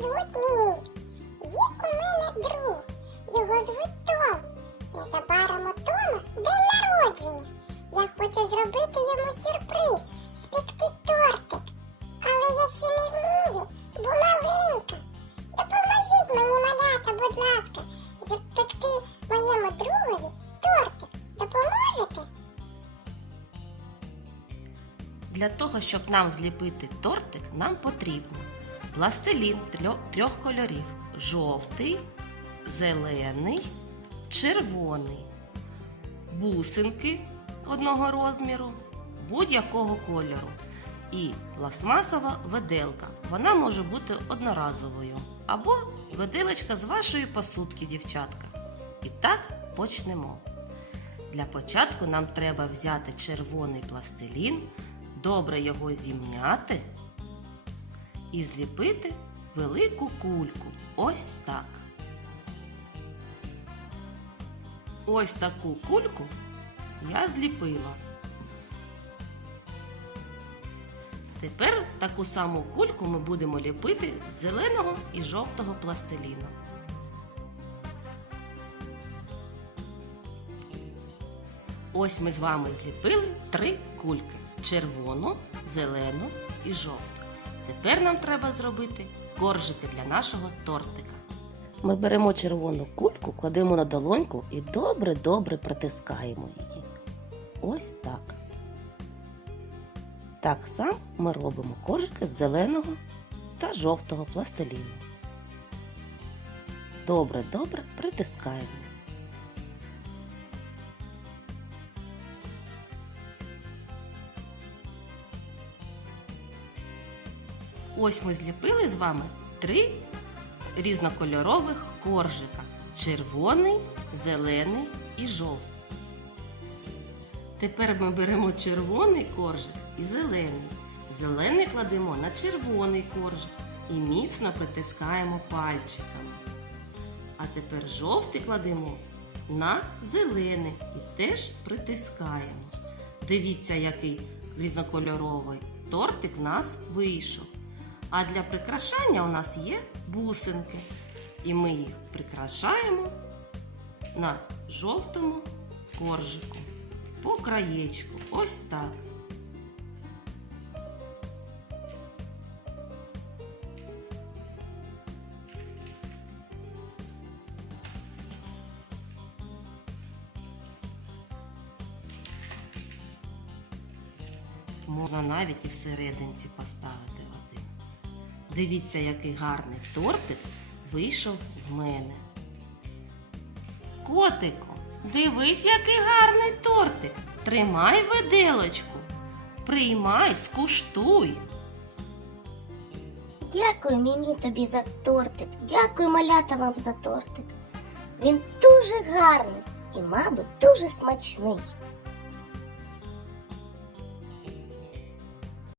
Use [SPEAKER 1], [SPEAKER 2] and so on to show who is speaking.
[SPEAKER 1] звуть Мімі. Є у мене друг. Його звуть Том. Незабаром у Тома день народження. Я хочу зробити йому сюрприз, спекти тортик. Але я ще не вмію, бо маленька. Допоможіть мені, малята, будь ласка, запекти моєму другові тортик. Допоможете?
[SPEAKER 2] Для того, щоб нам зліпити тортик, нам потрібно пластилін трьох, кольорів: жовтий, зелений, червоний, бусинки одного розміру, будь-якого кольору. І пластмасова виделка. Вона може бути одноразовою. Або виделочка з вашої посудки, дівчатка. І так почнемо. Для початку нам треба взяти червоний пластилін, добре його зімняти і зліпити велику кульку. Ось так. Ось таку кульку я зліпила. Тепер таку саму кульку ми будемо ліпити з зеленого і жовтого пластиліну. Ось ми з вами зліпили три кульки: червону, зелену і жовту. Тепер нам треба зробити коржики для нашого тортика. Ми беремо червону кульку, кладемо на долоньку і добре-добре притискаємо її. Ось так. Так само ми робимо коржики з зеленого та жовтого пластиліну. Добре-добре притискаємо. Ось ми зліпили з вами три різнокольорових коржика: червоний, зелений і жовтий. Тепер ми беремо червоний коржик і зелений. Зелений кладемо на червоний коржик і міцно притискаємо пальчиками. А тепер жовтий кладемо на зелений і теж притискаємо. Дивіться, який різнокольоровий тортик в нас вийшов. А для прикрашання у нас є бусинки. І ми їх прикрашаємо на жовтому коржику по краєчку. Ось так. Можна навіть і всерединці поставити. Дивіться, який гарний тортик вийшов в мене. Котику, дивись, який гарний тортик. Тримай виделочку. Приймай, скуштуй.
[SPEAKER 3] Дякую, Мімі, тобі за тортик. Дякую, малята вам за тортик. Він дуже гарний і, мабуть, дуже смачний.